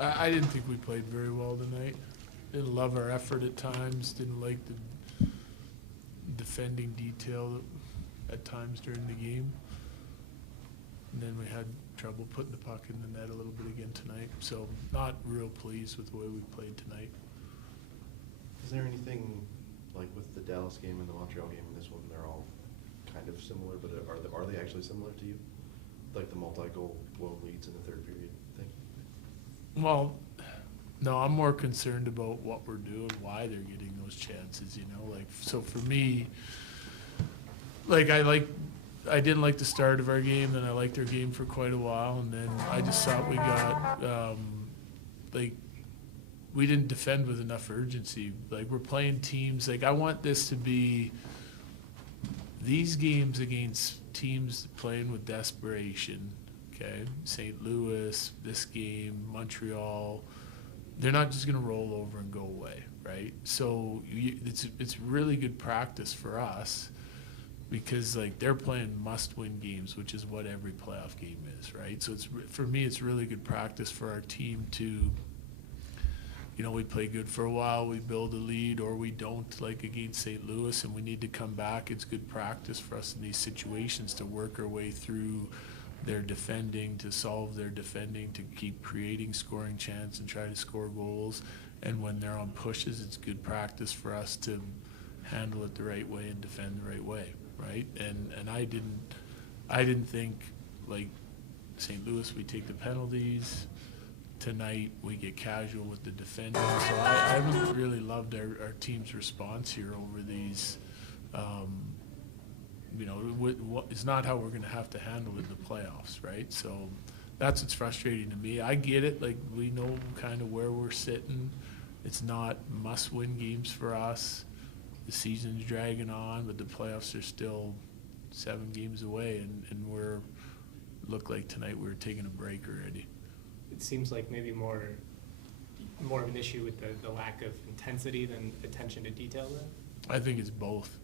I didn't think we played very well tonight. Didn't love our effort at times. Didn't like the defending detail at times during the game. And then we had trouble putting the puck in the net a little bit again tonight. So not real pleased with the way we played tonight. Is there anything like with the Dallas game and the Montreal game and this one, they're all kind of similar, but are they actually similar to you? Like the multi-goal blown leads in the third period thing? Well, no, I'm more concerned about what we're doing, why they're getting those chances, you know, like, so for me, like, I didn't like the start of our game, then I liked our game for quite a while, and then I just thought we got, like, we didn't defend with enough urgency. Like, we're playing teams, like, I want this to be these games against teams playing with desperation, okay? St. Louis, this game, Montreal, they're not just gonna roll over and go away, right? So it's really good practice for us because like they're playing must-win games, which is what every playoff game is, right? So for me, it's really good practice for our team to, you know, we play good for a while, we build a lead, or we don't, like against St. Louis, and we need to come back. It's good practice for us in these situations to work our way through their defending, to solve their defending, to keep creating scoring chance and try to score goals. And when they're on pushes, it's good practice for us to handle it the right way and defend the right way, right? And I didn't think, like St. Louis, we take the penalties. Tonight we get casual with the defending, so I really loved our team's response here over these. You know, it's not how we're going to have to handle it in the playoffs, right? So that's what's frustrating to me. I get it, like we know kind of where we're sitting. It's not must-win games for us. The season's dragging on, but the playoffs are still 7 games away, and we're look like tonight we were taking a break already. It seems like maybe more of an issue with the lack of intensity than attention to detail then? I think it's both.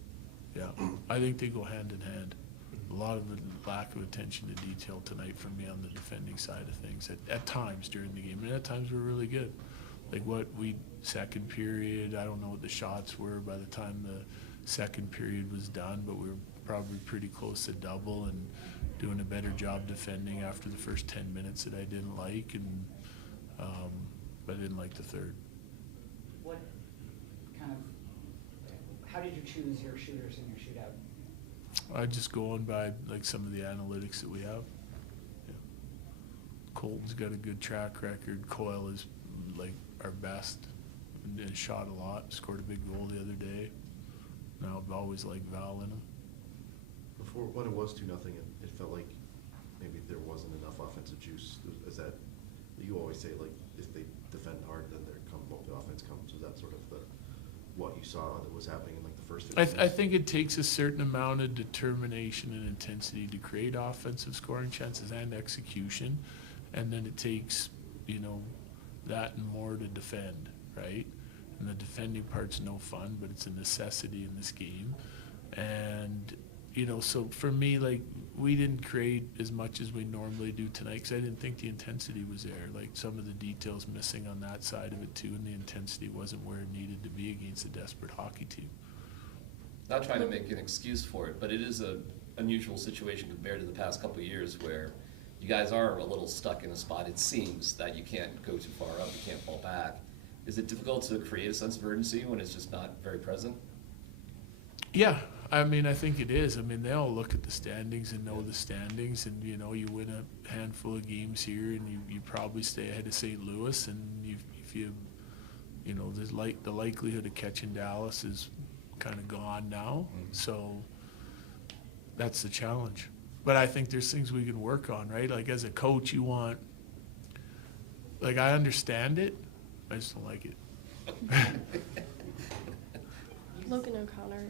Yeah, I think they go hand in hand. A lot of the lack of attention to detail tonight from me on the defending side of things at times during the game, and at times we're really good. Like second period, I don't know what the shots were by the time the second period was done, but we were probably pretty close to double and doing a better job defending after the first 10 minutes that I didn't like, and but I didn't like the third. What kind of, how did you choose your shooters in your shootout? I just go on by like some of the analytics that we have. Yeah. Colton's got a good track record. COL is like our best and shot a lot, scored a big goal the other day. Now I've always liked Val in him. Before, when it was 2-0, it felt like maybe there wasn't enough offensive juice. Is that, you always say, like, if they defend hard, then the offense comes. Was that sort of what you saw that was happening in like the first 15 I think it takes a certain amount of determination and intensity to create offensive scoring chances and execution, and then it takes, you know, that and more to defend, right? And the defending part's no fun, but it's a necessity in this game. And you know, so for me, like, we didn't create as much as we normally do tonight because I didn't think the intensity was there. Like, some of the details missing on that side of it, too, and the intensity wasn't where it needed to be against a desperate hockey team. Not trying to make an excuse for it, but it is an unusual situation compared to the past couple of years where you guys are a little stuck in a spot. It seems that you can't go too far up, you can't fall back. Is it difficult to create a sense of urgency when it's just not very present? Yeah, I mean, I think it is. I mean, they all look at the standings and know the standings, and, you know, you win a handful of games here, and you probably stay ahead of St. Louis, and if you know, the likelihood of catching Dallas is kind of gone now, so that's the challenge. But I think there's things we can work on, right? Like, as a coach, you want, like, I understand it, I just don't like it. Logan O'Connor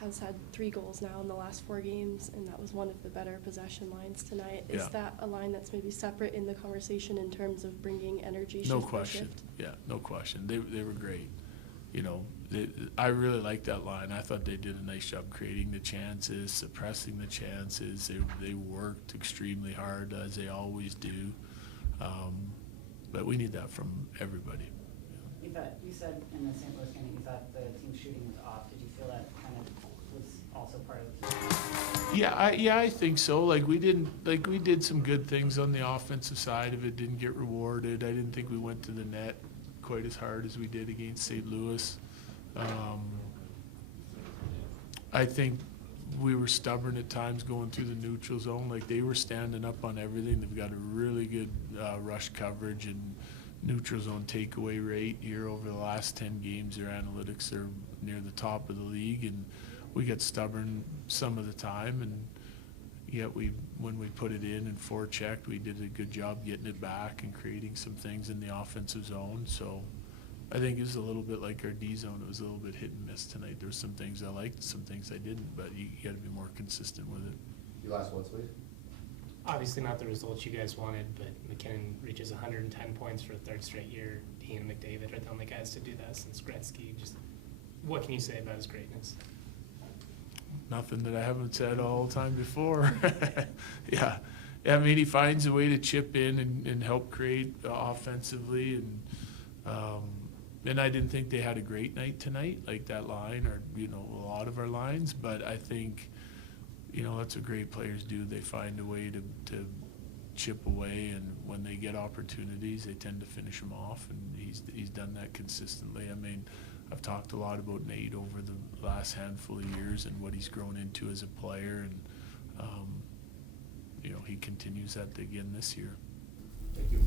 has had 3 goals now in the last 4 games, and that was one of the better possession lines tonight. Is that a line that's maybe separate in the conversation in terms of bringing energy? No question. Yeah, no question. They were great. You know, I really liked that line. I thought they did a nice job creating the chances, suppressing the chances. They worked extremely hard, as they always do. but we need that from everybody. You said in the St. Louis game that you thought the team shooting was off. Did you feel that kind of was also part of the Yeah, I think so. Like we did some good things on the offensive side of it, didn't get rewarded. I didn't think we went to the net quite as hard as we did against St. Louis. I think we were stubborn at times going through the neutral zone. Like they were standing up on everything. They've got a really good rush coverage and neutral zone takeaway rate here over the last 10 games. Their analytics are near the top of the league, and we got stubborn some of the time, and yet when we put it in and forechecked, we did a good job getting it back and creating some things in the offensive zone. So I think it was a little bit like our D zone. It was a little bit hit and miss tonight. There were some things I liked, some things I didn't, but you got to be more consistent with it. Your last one, please. Obviously not the results you guys wanted, but MacKinnon reaches 110 points for a third straight year. He and McDavid are the only guys to do that since Gretzky. Just what can you say about his greatness? Nothing that I haven't said all the time before. Yeah, I mean, he finds a way to chip in and help create offensively, and I didn't think they had a great night tonight, like that line or a lot of our lines, but I think that's what great players do. They find a way to chip away, and when they get opportunities, they tend to finish them off, and he's done that consistently. I mean, I've talked a lot about Nate over the last handful of years and what he's grown into as a player, and he continues that again this year. Thank you.